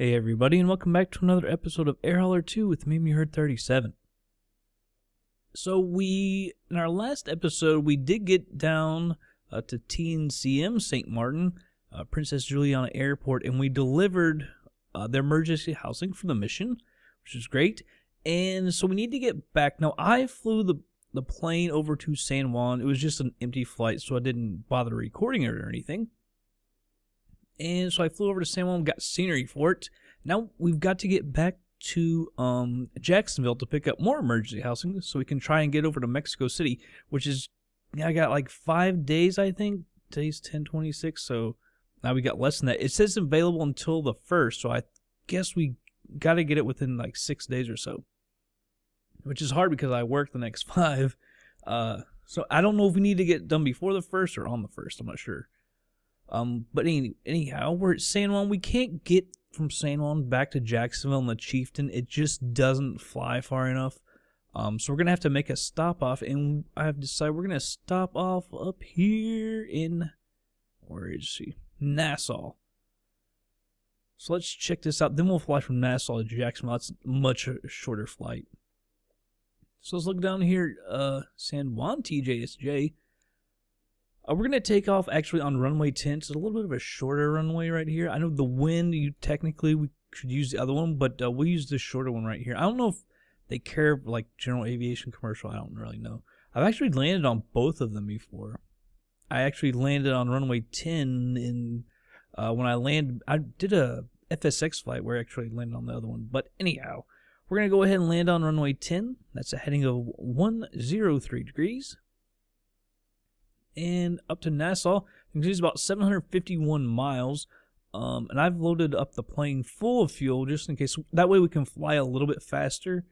Hey everybody, and welcome back to another episode of Air Hauler 2 with me, MYNN. So in our last episode, we did get down to TNCM St. Martin, Princess Juliana Airport, and we delivered their emergency housing for the mission, which is great. And so we need to get back. Now, I flew the plane over to San Juan. It was just an empty flight, so I didn't bother recording it or anything. And so I flew over to San Juan, got scenery for it. Now we've got to get back to Jacksonville to pick up more emergency housing so we can try and get over to Mexico City, which is, I got like 5 days, I think. Today's 10/26, so now we got less than that. It says available until the 1st, so I guess we got to get it within like 6 days or so, which is hard because I work the next 5. So I don't know if we need to get done before the 1st or on the 1st. I'm not sure. But anyhow, we're at San Juan. We can't get from San Juan back to Jacksonville and the Chieftain. It just doesn't fly far enough. So we're going to have to make a stop off, and I have decided we're going to stop off up here in, where is she? Nassau. So let's check this out. Then we'll fly from Nassau to Jacksonville. That's a much shorter flight. So let's look down here, San Juan, TJSJ. We're going to take off actually on runway 10. It's a little bit of a shorter runway right here. I know the wind, we should use the other one, but we'll use this shorter one right here. I don't know if they care like general aviation commercial. I don't really know. I've actually landed on both of them before. I actually landed on runway 10 in when I did a FSX flight where I actually landed on the other one. But anyhow, we're going to go ahead and land on runway 10. That's a heading of 103 degrees. And up to Nassau. You can see it's about 751 miles. And I've loaded up the plane full of fuel just in case. That way we can fly a little bit faster.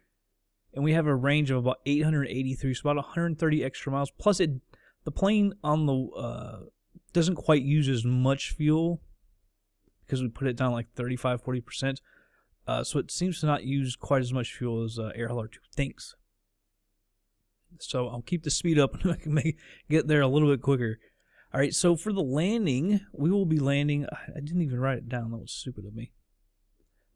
And we have a range of about 883, so about 130 extra miles. Plus, the plane on the doesn't quite use as much fuel because we put it down like 35-40%. So it seems to not use quite as much fuel as Air Hauler 2 thinks. So I'll keep the speed up and I can get there a little bit quicker. All right, so for the landing, we will be landing. I didn't even write it down. That was stupid of me.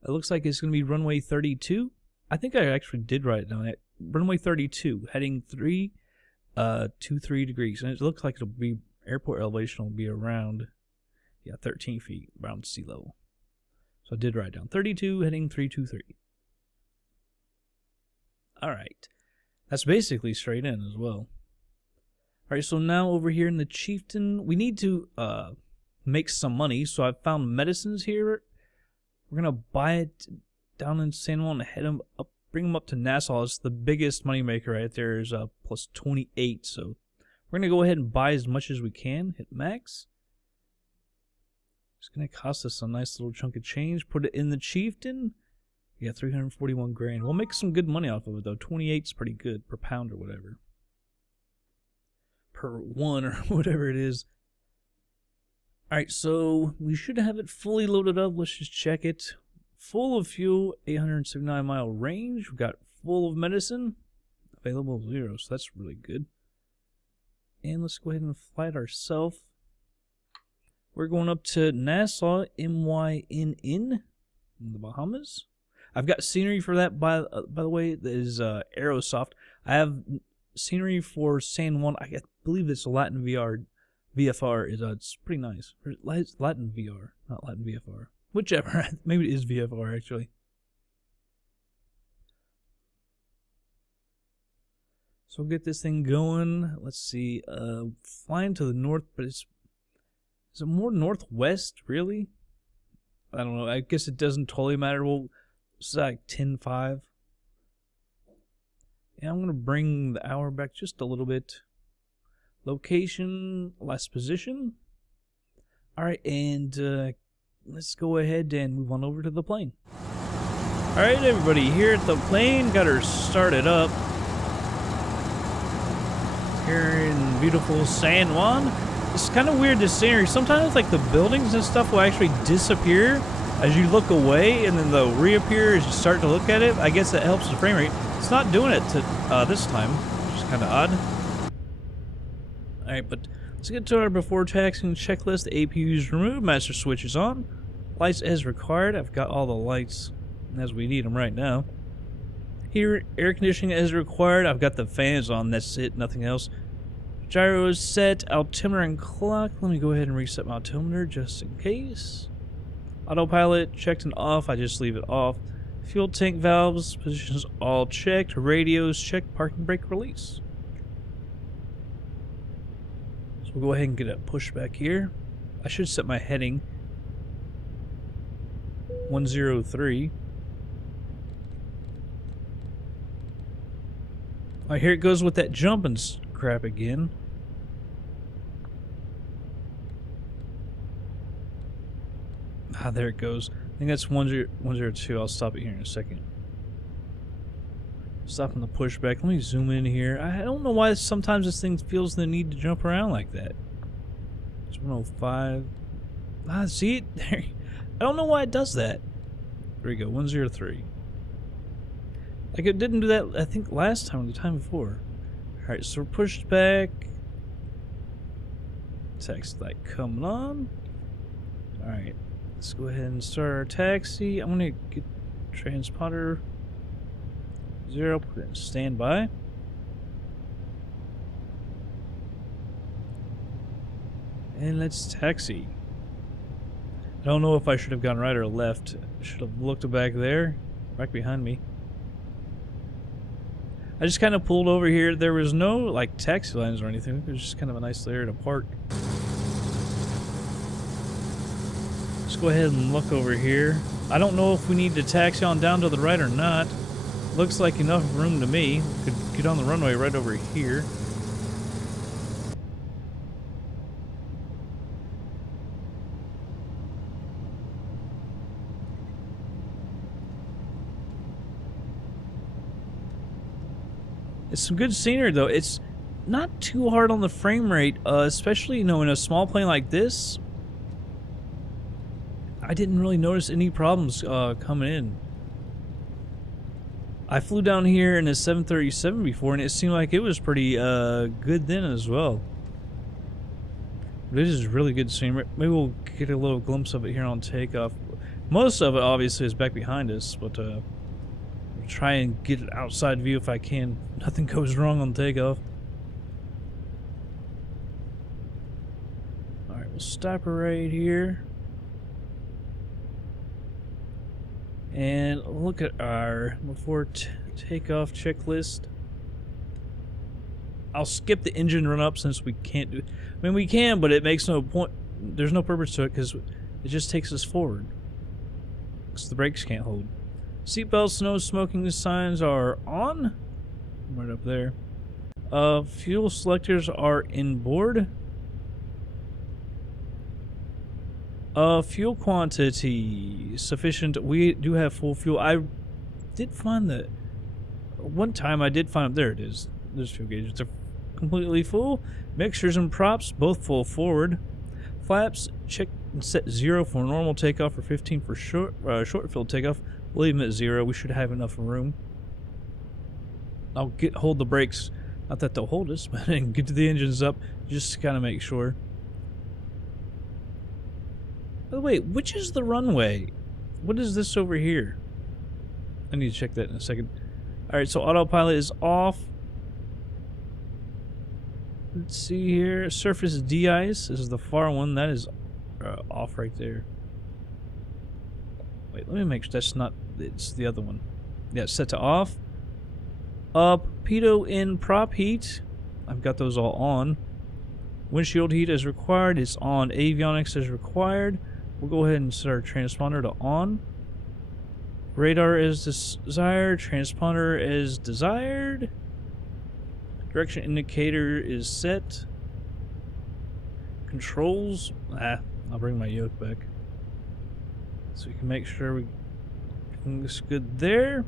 It looks like it's going to be runway 32. I think I actually did write it down. Runway 32, heading 323 degrees. And it looks like it'll be, airport elevation will be around, 13 feet, around sea level. So I did write it down. 32, heading 323. All right. That's basically straight in as well. Alright, so now over here in the Chieftain, we need to make some money. So I've found medicines here. We're going to buy it down in San Juan and head them up, bring them up to Nassau. It's the biggest moneymaker right there is plus 28. So we're going to go ahead and buy as much as we can. Hit max. It's going to cost us a nice little chunk of change. Put it in the Chieftain. Yeah, 341 grand. We'll make some good money off of it, though. 28's pretty good per pound or whatever. Per one or whatever it is. Alright, so we should have it fully loaded up. Let's just check it. Full of fuel, 879 mile range. We've got full of medicine. Available 0, so that's really good. And let's go ahead and fly it ourselves. We're going up to Nassau, MYNN, in the Bahamas. I've got scenery for that, by the way, that is Aerosoft. I have scenery for San Juan. I believe it's LatinVFR. It's pretty nice. It's LatinVFR, not LatinVFR. Whichever. Maybe it is VFR, actually. So we'll get this thing going. Let's see. Flying to the north, but is it more northwest, really? I don't know. I guess it doesn't totally matter. It's like 10:05. And I'm going to bring the hour back just a little bit. Location, last position. Alright, and let's go ahead and move on over to the plane. Alright, everybody, here at the plane. Got her started up. Here in beautiful San Juan. It's kind of weird, this scenery. Sometimes like the buildings and stuff will actually disappear as you look away, and then they'll reappear as you start to look at it. I guess that helps the frame rate. It's not doing it to, this time, which is kind of odd. Alright, but let's get to our before taxiing checklist. The APU is removed, master switch is on, Lights as required. I've got all the lights as we need them right now. Here, air conditioning as required. I've got the fans on. That's it. Nothing else. Gyro is set. Altimeter and clock. Let me go ahead and reset my altimeter just in case. Autopilot checked and off. I just leave it off. Fuel tank valves. Positions all checked. Radios checked. Parking brake release. So we'll go ahead and get a push back here. I should set my heading 103. Alright, here it goes with that jumping crap again. Ah, there it goes. I think that's 102. I'll stop it here in a second. Stopping the pushback. Let me zoom in here. I don't know why sometimes this thing feels the need to jump around like that. It's 105. Ah, see it? There. I don't know why it does that. There we go, 103. Like it didn't do that, I think, last time or the time before. Alright, so we're pushed back. Taxi light coming on. Alright, let's go ahead and start our taxi. I'm gonna get transponder 0, put it in standby. And let's taxi. I don't know if I should have gone right or left. I should have looked back there, right behind me. I just kind of pulled over here. There was no like taxi lines or anything. It was just kind of a nice area to park. Let's go ahead and look over here. I don't know if we need to taxi on down to the right or not. Looks like enough room to me. Could get on the runway right over here. It's some good scenery though. It's not too hard on the frame rate, especially, you know, in a small plane like this. I didn't really notice any problems coming in. I flew down here in a 737 before, and it seemed like it was pretty good then as well. This is really good scenery. Maybe we'll get a little glimpse of it here on takeoff. Most of it obviously is back behind us, but try and get an outside view if I can. Nothing goes wrong on takeoff. Alright, we'll stop her right here. And look at our before takeoff checklist. I'll skip the engine run up since we can't do it. I mean, we can, but it makes no point. There's no purpose to it because it just takes us forward. Because the brakes can't hold. Seatbelts, no smoking signs are on. Right up there. Fuel selectors are inboard. Fuel quantity sufficient. We do have full fuel. I did find that one time. I did find there it is. There's fuel gauges. They're completely full. Mixtures and props both full forward. Flaps check and set 0 for normal takeoff or 15 for short field takeoff. We'll leave them at 0. We should have enough room. I'll hold the brakes. Not that they'll hold us, but get the engines up just to kind of make sure. By the way, which is the runway? What is this over here? I need to check that in a second. Alright, so autopilot is off. Let's see here. Surface de-ice. This is the far one. That is off right there. Wait, let me make sure that's not... It's the other one. Yeah, it's set to off. Pitot in prop heat. I've got those all on. Windshield heat as required. It's on. Avionics as required. We'll go ahead and set our transponder to on. Radar as desired. Transponder as desired. Direction indicator is set. Controls. I'll bring my yoke back. So we can make sure everything looks good there.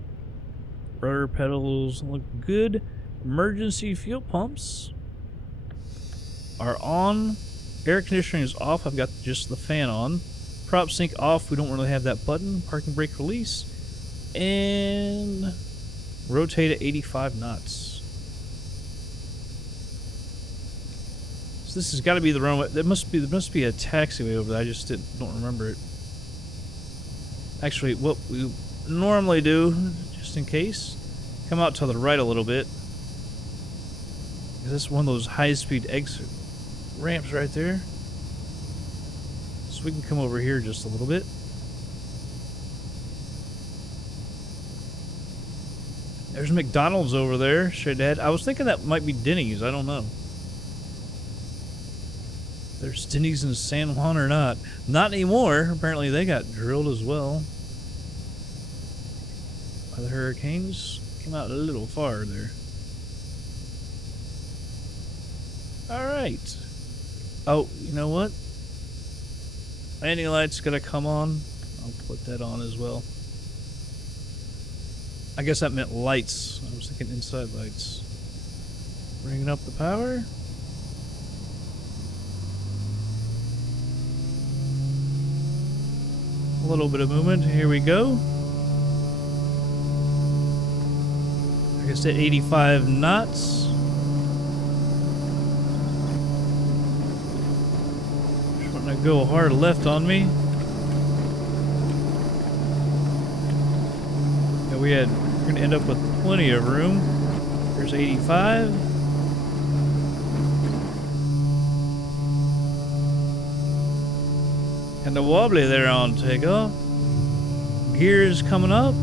Rudder pedals look good. Emergency fuel pumps are on. Air conditioning is off. I've got just the fan on. Prop sync off. We don't really have that button. Parking brake release. And rotate at 85 knots. So this has got to be the runway. There must be a taxiway over there. I just don't remember it. Actually, what we normally do, just in case, come out to the right a little bit. Is this one of those high-speed exit ramps right there? So we can come over here just a little bit. There's McDonald's over there, straight ahead. I was thinking that might be Denny's, I don't know. There's Denny's in San Juan or not. Not anymore. Apparently they got drilled as well. By the hurricanes. Came out a little far there. Alright. Oh, you know what? Landing light's gonna come on. I'll put that on as well. I guess that meant lights. I was thinking inside lights. Bringing up the power. A little bit of movement. Here we go. I guess at 85 knots. Just wanting to go hard left on me. Yeah, we're going to end up with plenty of room. There's 85. And the wobbly there on takeoff. Gears coming up.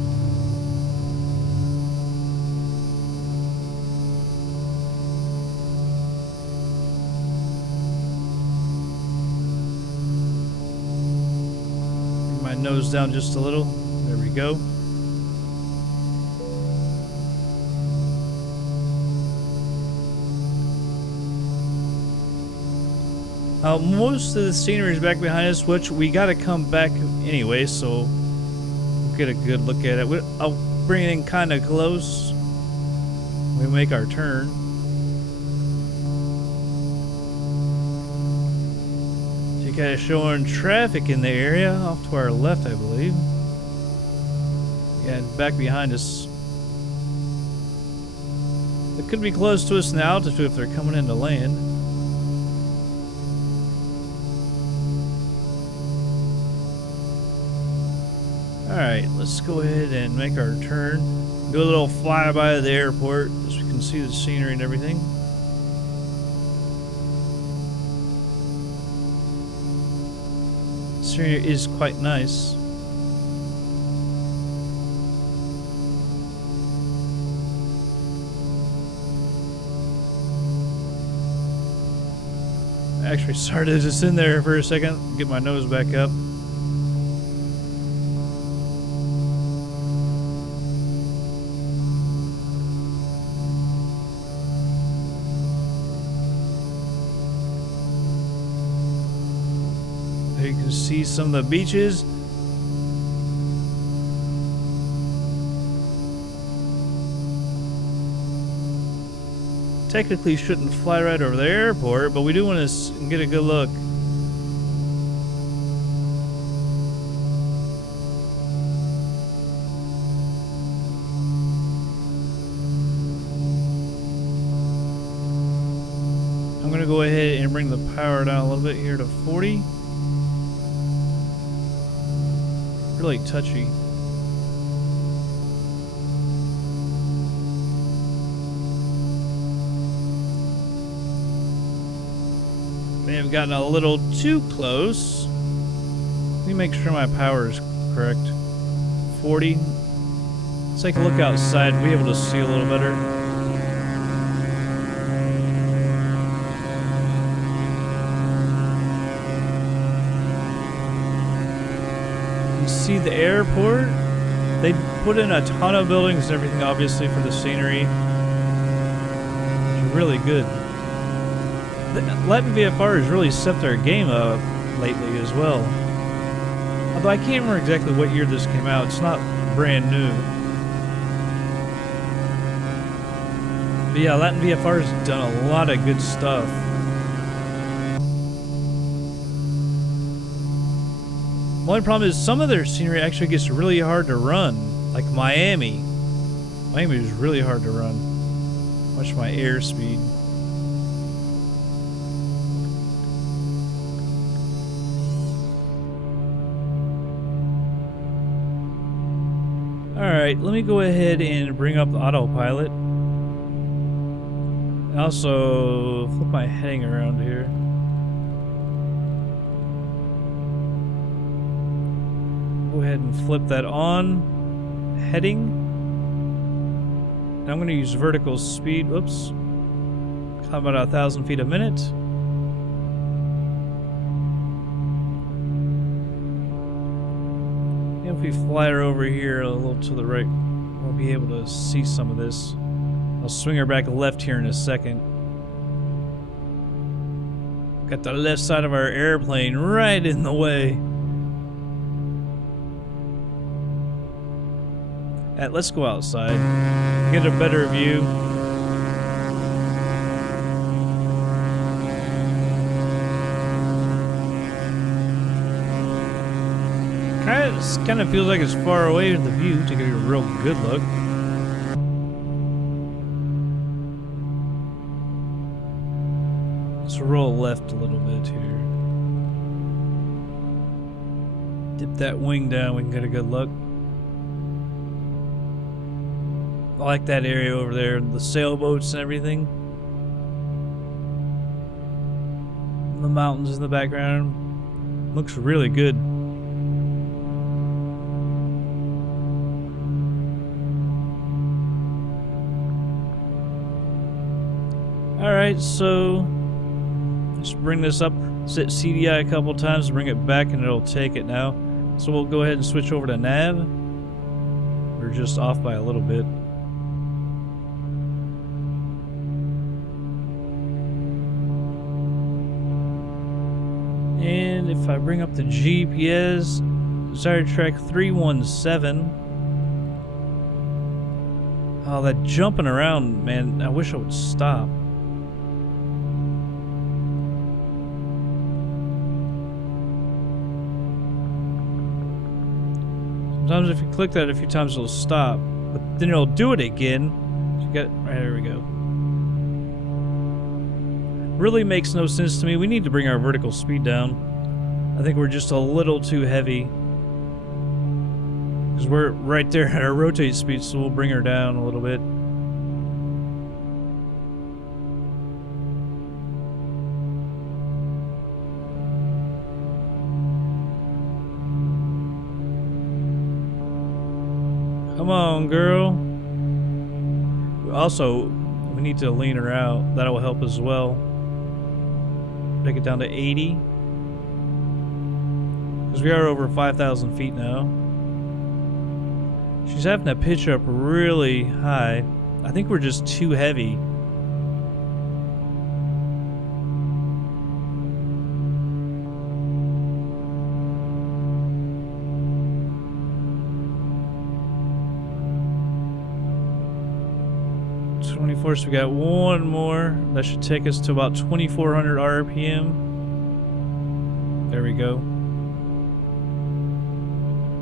Bring my nose down just a little. There we go. Most of the scenery is back behind us, which we got to come back anyway, so we'll get a good look at it. I'll bring it in kind of close when we make our turn. So you got showing traffic in the area off to our left, I believe. Yeah, and back behind us. They could be close to us in the altitude if they're coming in to land. Alright, let's go ahead and make our turn. Do a little flyby of the airport so we can see the scenery and everything. The scenery is quite nice. I actually started just in there for a second, get my nose back up. You can see some of the beaches. Technically shouldn't fly right over the airport, but we do want to get a good look. I'm going to go ahead and bring the power down a little bit here to 40. Really touchy. May have gotten a little too close. Let me make sure my power is correct. 40. Let's take a look outside. We'll be able to see a little better. See the airport. They put in a ton of buildings and everything, obviously, for the scenery. It's really good. LatinVFR has really stepped their game up lately as well. Although I can't remember exactly what year this came out. It's not brand new. But yeah, LatinVFR has done a lot of good stuff. The only problem is some of their scenery actually gets really hard to run. Like Miami. Miami is really hard to run. Watch my airspeed. Alright, let me go ahead and bring up the autopilot. And also flip my heading around here. Go ahead and flip that on. Heading. And I'm going to use vertical speed. Whoops. Climb about 1,000 feet a minute. And if we fly her over here a little to the right, we'll be able to see some of this. I'll swing her back left here in a second. Got the left side of our airplane right in the way. Let's go outside, get a better view. Kind of feels like it's far away with the view to get a real good look. Let's roll left a little bit here. Dip that wing down, we can get a good look. I like that area over there, the sailboats and everything. The mountains in the background. Looks really good. Alright, so just bring this up, set CDI a couple times, bring it back and it'll take it now. So we'll go ahead and switch over to nav. We're just off by a little bit. And if I bring up the GPS, Star Trek 317. Oh, that jumping around, man, I wish I would stop. Sometimes if you click that a few times it'll stop, but then it'll do it again. So you got, right, there we go. Really makes no sense to me. We need to bring our vertical speed down. I think we're just a little too heavy. Because we're right there at our rotate speed, so we'll bring her down a little bit. Come on, girl. Also, we need to lean her out. That'll help as well. Take it down to 80. Because we are over 5,000 feet now. She's having to pitch up really high. I think we're just too heavy. So we got one more. That should take us to about 2,400 RPM. There we go.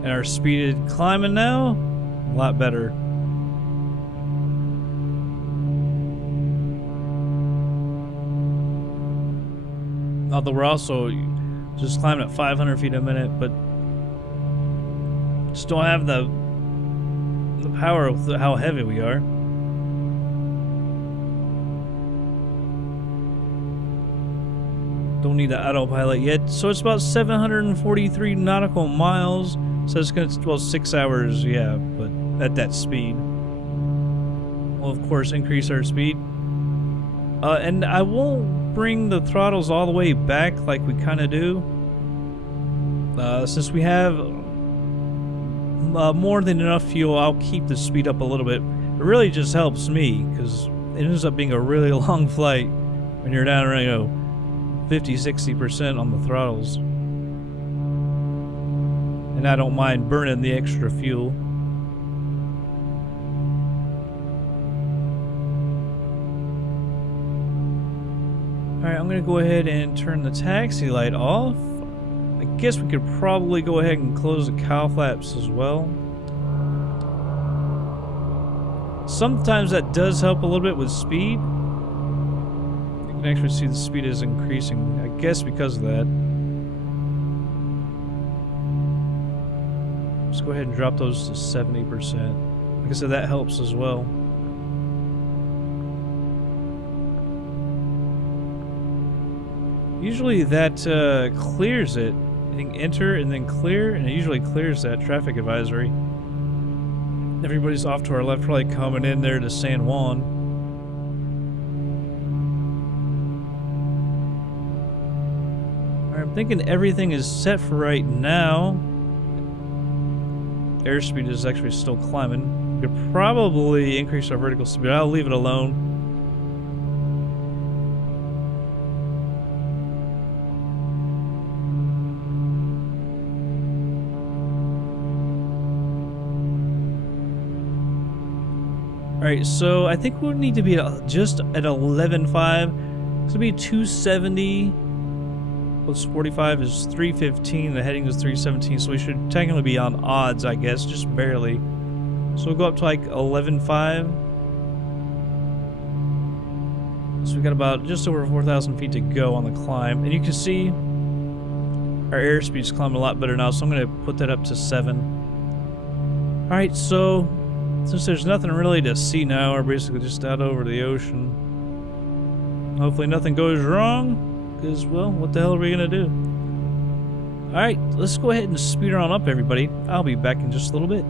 And our speed is climbing now. A lot better. Although we're also just climbing at 500 feet a minute, but just don't have the power of how heavy we are. Don't need the autopilot yet. So it's about 743 nautical miles. So it's going to, well, 6 hours, yeah, but at that speed. We'll, of course, increase our speed. And I won't bring the throttles all the way back like we kind of do. Since we have more than enough fuel, I'll keep the speed up a little bit. It really just helps me, because it ends up being a really long flight when you're down around, you know, 50-60% on the throttles. And I don't mind burning the extra fuel. Alright, I'm going to go ahead and turn the taxi light off. I guess we could probably go ahead and close the cow flaps as well. Sometimes that does help a little bit with speed. You can actually see the speed is increasing, I guess because of that. Let's go ahead and drop those to 70%. Like I said, that helps as well. Usually that clears it. Hitting enter and then clear, and it usually clears that traffic advisory. Everybody's off to our left, probably coming in there to San Juan. Alright, I'm thinking everything is set for right now. Airspeed is actually still climbing. We could probably increase our vertical speed, but I'll leave it alone. Alright, so I think we need to be just at 11.5. It's going to be 270 plus 45 is 315. The heading is 317, so we should technically be on odds, I guess, just barely. So we'll go up to like 11.5. So we got about just over 4,000 feet to go on the climb. And you can see our airspeed's climbing a lot better now, so I'm going to put that up to 7. Alright, so since there's nothing really to see now, we're basically just out over the ocean. Hopefully nothing goes wrong, because, well, what the hell are we going to do? Alright, let's go ahead and speed her on up, everybody. I'll be back in just a little bit.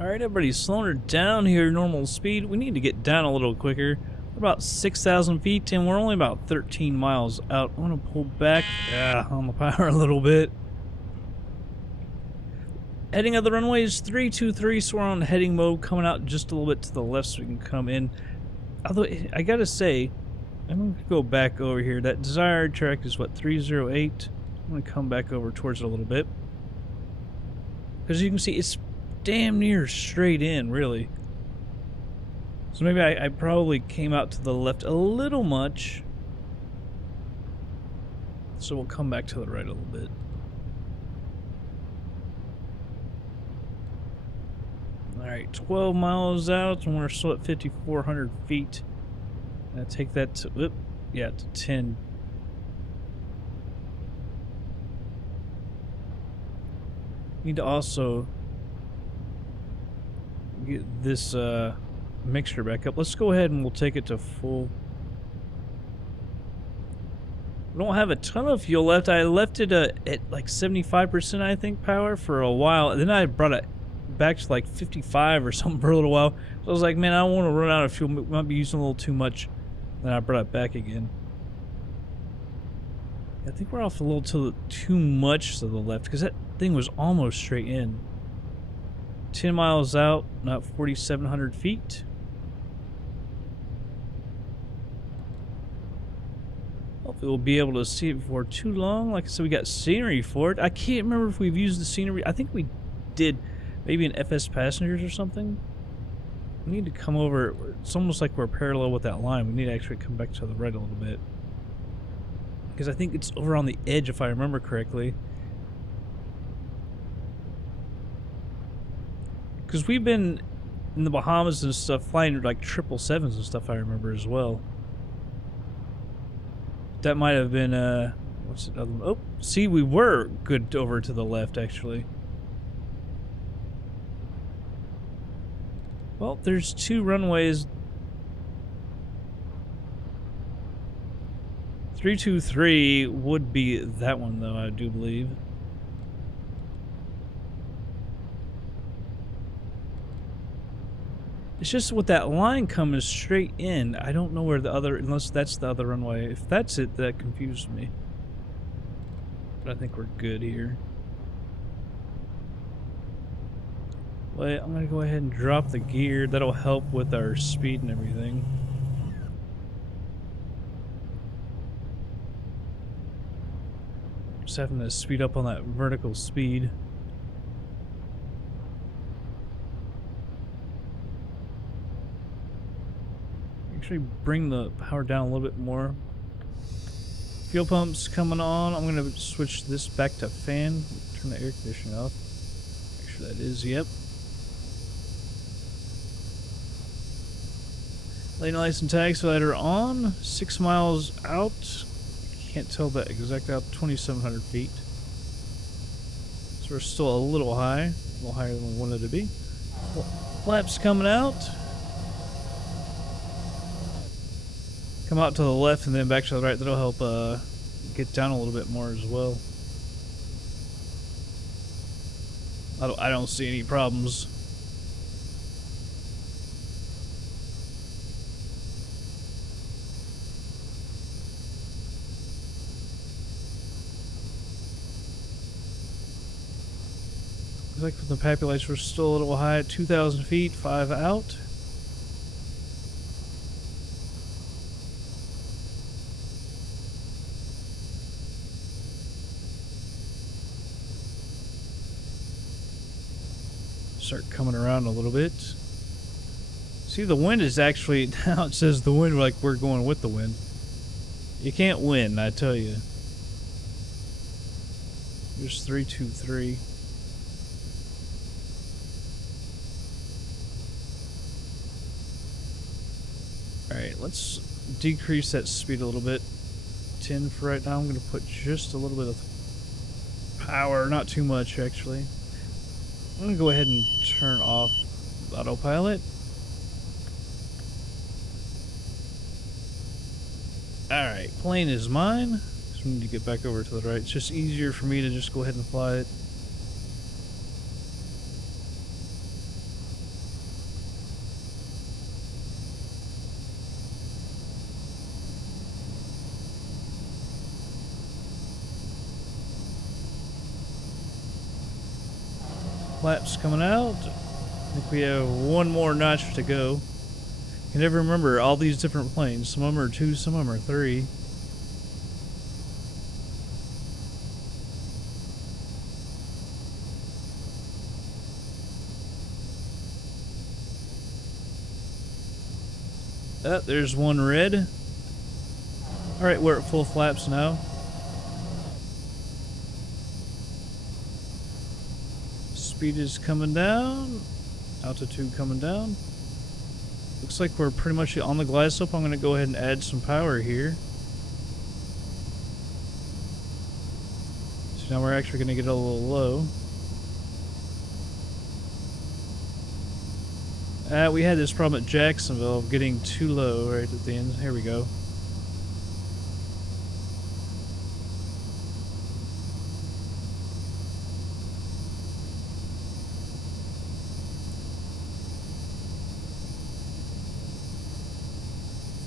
Alright, everybody, slowing her down here, normal speed. We need to get down a little quicker. We're about 6,000 feet, and we're only about 13 miles out. I'm going to pull back on the power a little bit. Heading of the runway is 323, so we're on heading mode, coming out just a little bit to the left so we can come in. Although, I gotta say, I'm going to go back over here. That desired track is, what, 308? I'm going to come back over towards it a little bit. Because you can see, it's damn near straight in, really. So maybe I probably came out to the left a little much. So we'll come back to the right a little bit. Alright, 12 miles out, and we're still at 5,400 feet. I'll take that to, to 10. Need to also get this mixture back up. Let's go ahead and we'll take it to full. We don't have a ton of fuel left. I left it at like 75%, I think, power for a while. And then I brought it back to like 55 or something for a little while. So I was like, man, I don't want to run out of fuel. We might be using a little too much. Then I brought it back again. I think we're off a little too much to the left because that thing was almost straight in. 10 miles out, not 4,700 feet. Hopefully we'll be able to see it before too long. Like I said, we got scenery for it. I can't remember if we've used the scenery. I think we did, maybe in FS Passengers or something. We need to come over. It's almost like we're parallel with that line. We need to actually come back to the right a little bit. Because I think it's over on the edge, if I remember correctly. Because we've been in the Bahamas and stuff, flying like 777s and stuff, I remember as well. That might have been, what's it? Oh, see, we were good over to the left, actually. Well, there's two runways. 323 would be that one, though, I do believe. It's just with that line coming straight in, I don't know where the other, unless that's the other runway. If that's it, that confused me. But I think we're good here. Wait, I'm gonna go ahead and drop the gear. That'll help with our speed and everything. Just having to speed up on that vertical speed. Actually bring the power down a little bit more. Fuel pumps coming on. I'm gonna switch this back to fan. Turn the air conditioning off. Make sure that is, yep. Lane lights and tags lighter on. 6 miles out. Can't tell the exact out. 2,700 feet. So we're still a little high. A little higher than we wanted to be. Flaps coming out. Come out to the left and then back to the right. That'll help get down a little bit more as well. I don't see any problems. Looks like the PAPI lights were still a little high at 2,000 feet, 5 out. Start coming around a little bit. See, the wind is actually, now it says the wind like we're going with the wind. You can't win, I tell you. Here's 323. Alright, let's decrease that speed a little bit. 10 for right now. I'm going to put just a little bit of power, not too much actually. I'm going to go ahead and turn off autopilot. Alright, plane is mine. Just need to get back over to the right. It's just easier for me to just go ahead and fly it. flaps coming out. I think we have one more notch to go. You never remember all these different planes. Some of them are 2, some of them are 3. There's one red. Alright, we're at full flaps now. Speed is coming down. Altitude coming down. Looks like we're pretty much on the glide slope. I'm going to go ahead and add some power here. So now we're actually going to get a little low. We had this problem at Jacksonville of getting too low right at the end. Here we go.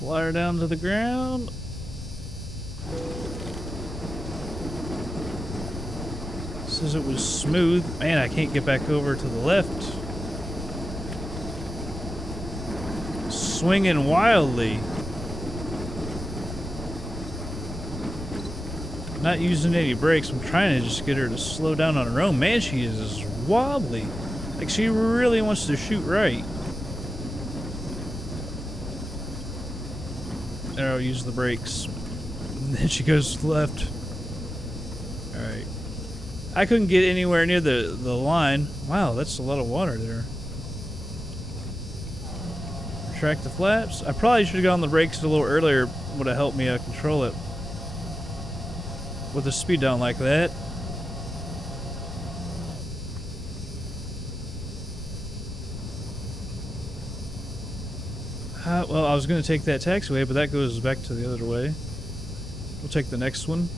Fly her down to the ground. Says it was smooth. Man, I can't get back over to the left. Swinging wildly. Not using any brakes. I'm trying to just get her to slow down on her own. Man, she is wobbly. Like, she really wants to shoot right. There, I'll use the brakes. And then she goes left. Alright. I couldn't get anywhere near the line. Wow, that's a lot of water there. Retract the flaps. I probably should have gone on the brakes a little earlier. Would have helped me control it. With the speed down like that. Well, I was going to take that taxiway, but that goes back to the other way. We'll take the next one.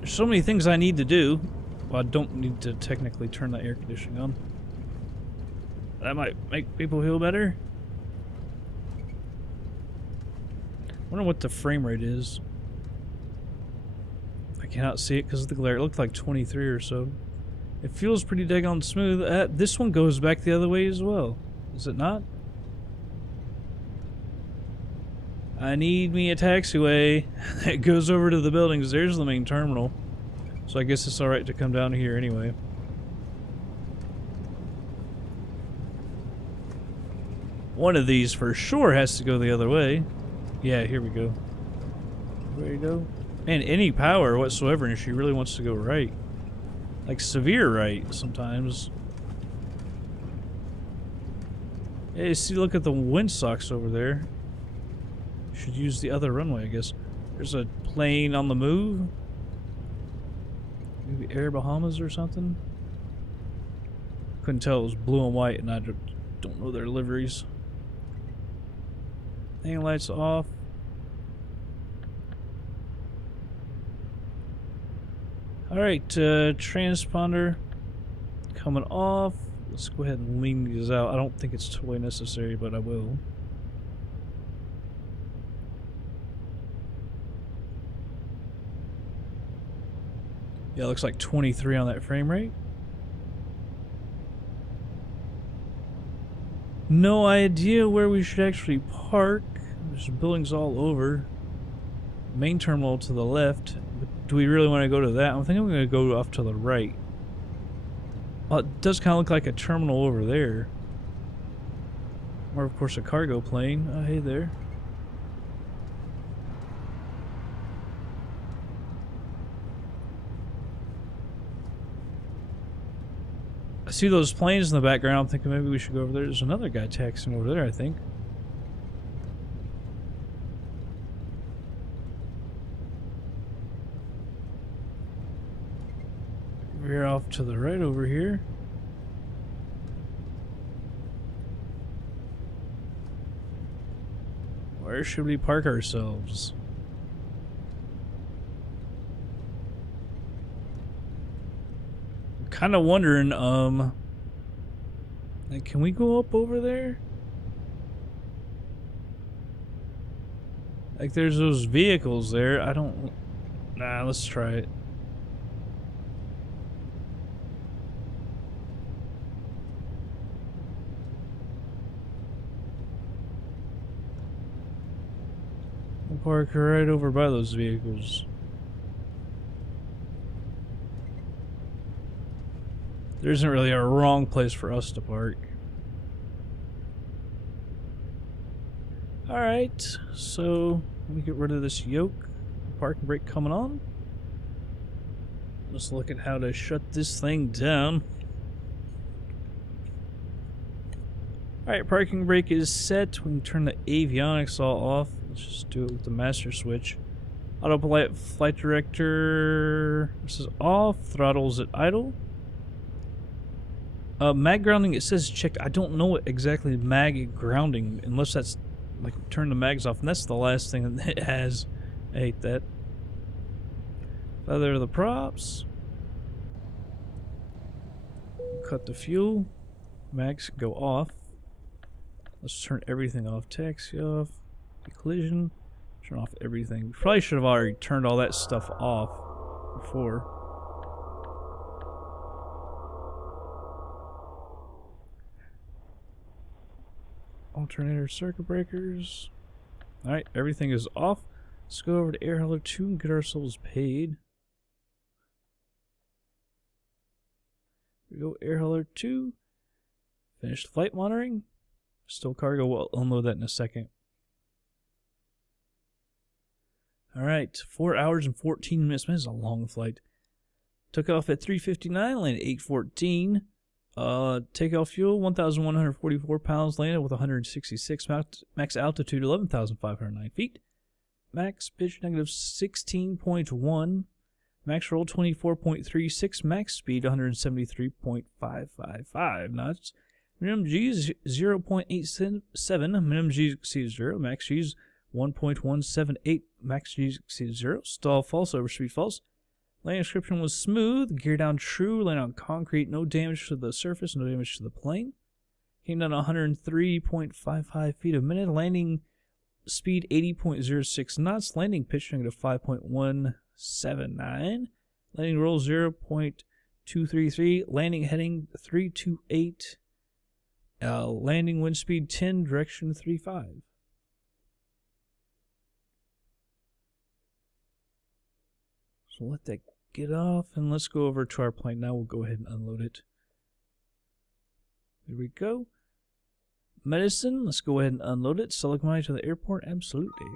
There's so many things I need to do. Well, I don't need to technically turn the air conditioning on. That might make people feel better. I wonder what the frame rate is. I cannot see it because of the glare. It looked like 23 or so. It feels pretty daggone smooth. This one goes back the other way as well. Is it not? I need me a taxiway that goes over to the buildings. There's the main terminal. So I guess it's alright to come down here anyway. One of these for sure has to go the other way. Yeah, here we go. Ready to go? And any power whatsoever, and she really wants to go right. Like severe right sometimes. Hey, see, look at the windsocks over there. Should use the other runway, I guess. There's a plane on the move. Maybe Air Bahamas or something. Couldn't tell it was blue and white, and I don't know their liveries. Hang lights off. Alright, transponder coming off. Let's go ahead and lean these out. I don't think it's totally necessary, but I will. Yeah, it looks like 23 on that frame rate. No idea where we should actually park. There's buildings all over. Main terminal to the left. Do we really want to go to that? I think I'm going to go off to the right. Well, it does kind of look like a terminal over there. Or, of course, a cargo plane. Oh, hey there. I see those planes in the background. I'm thinking maybe we should go over there. There's another guy taxiing over there, I think. We're off to the right over here. Where should we park ourselves? I'm kind of wondering, like, can we go up over there? Like, there's those vehicles there. I don't... Nah, let's try it. We'll park right over by those vehicles. There isn't really a wrong place for us to park. Alright, so let me get rid of this yoke. Parking brake coming on. Let's look at how to shut this thing down. Alright, parking brake is set. We can turn the avionics all off. Let's just do it with the master switch. Autopilot flight director. This is off. Throttle's at idle. Mag grounding, it says check. I don't know what exactly mag grounding, unless that's like turn the mags off, and that's the last thing that it has. I hate that. Feather the props. Cut the fuel. Mags go off. Let's turn everything off. Taxi off. Collision. Turn off everything. We probably should have already turned all that stuff off before. Alternator circuit breakers. Alright, everything is off. Let's go over to Air Hauler 2 and get ourselves paid. Here we go, Air Hauler 2. Finished flight monitoring. Still cargo, we'll unload that in a second. Alright, 4 hours and 14 minutes. Man, this is a long flight. Took off at 3:59, landed 8:14. Takeoff fuel, 1,144 pounds, landed with 166, max altitude, 11,509 feet. Max pitch, negative 16.1. Max roll, 24.36. Max speed, 173.555 knots. Minimum G is 0.87. Minimum G exceeds 0. Max G is 1.178. Max G exceeds 0. Stall false, overspeed false. Landing description was smooth, gear down true, landing on concrete, no damage to the surface, no damage to the plane. Came down 103.55 feet a minute, landing speed 80.06 knots, landing pitch negative 5.179, landing roll 0.233, landing heading 328, landing wind speed 10, direction 35. So let that get off, and let's go over to our plane now. We'll go ahead and unload it. There we go. Medicine, let's go ahead and unload it. Select money to the airport, absolutely.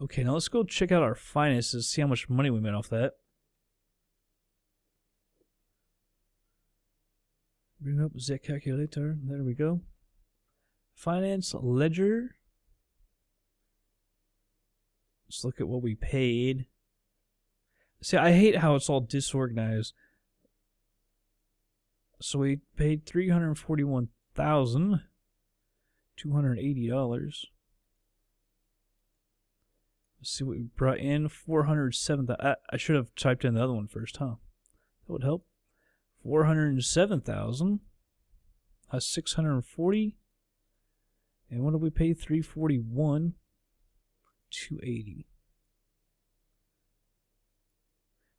Okay, now let's go check out our finances, see how much money we made off that. Bring up the calculator, there we go. Finance ledger. Let's look at what we paid. See, I hate how it's all disorganized. So we paid $341,280. Let's see what we brought in. 407. I should have typed in the other one first, huh? That would help. 407,000. 640. And what did we pay? 341,280.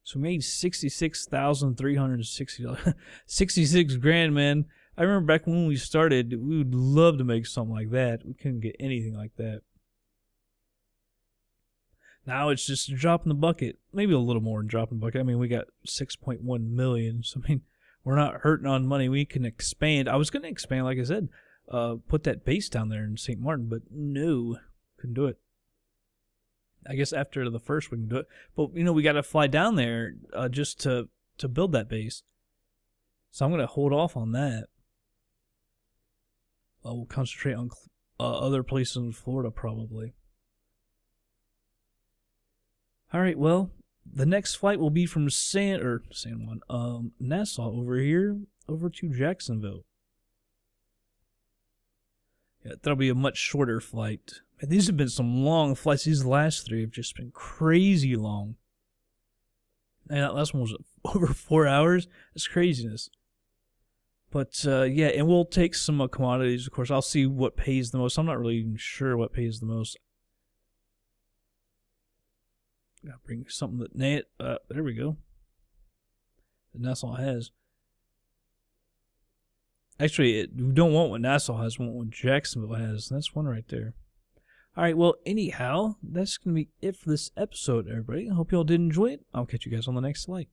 So we made $66,360. 66 grand, man. I remember back when we started, we would love to make something like that. We couldn't get anything like that. Now it's just a drop in the bucket. Maybe a little more than a drop in the bucket. I mean, we got 6.1 million. So, I mean, we're not hurting on money. We can expand. I was going to expand, like I said, put that base down there in St. Martin, but no, couldn't do it. I guess after the first we can do it. But, you know, we got to fly down there just to build that base. So I'm going to hold off on that. We'll concentrate on other places in Florida probably. All right, well, the next flight will be from San Juan, Nassau over here, over to Jacksonville. Yeah, that'll be a much shorter flight. Man, these have been some long flights. These last three have just been crazy long. And that last one was over 4 hours. That's craziness. But, yeah, and we'll take some commodities, of course. I'll see what pays the most. I'm not really even sure what pays the most. Gotta bring something that there we go. That Nassau has. Actually, we don't want what Nassau has. We want what Jacksonville has. That's one right there. All right. Well, anyhow, that's gonna be it for this episode, everybody. I hope you all did enjoy it. I'll catch you guys on the next slide.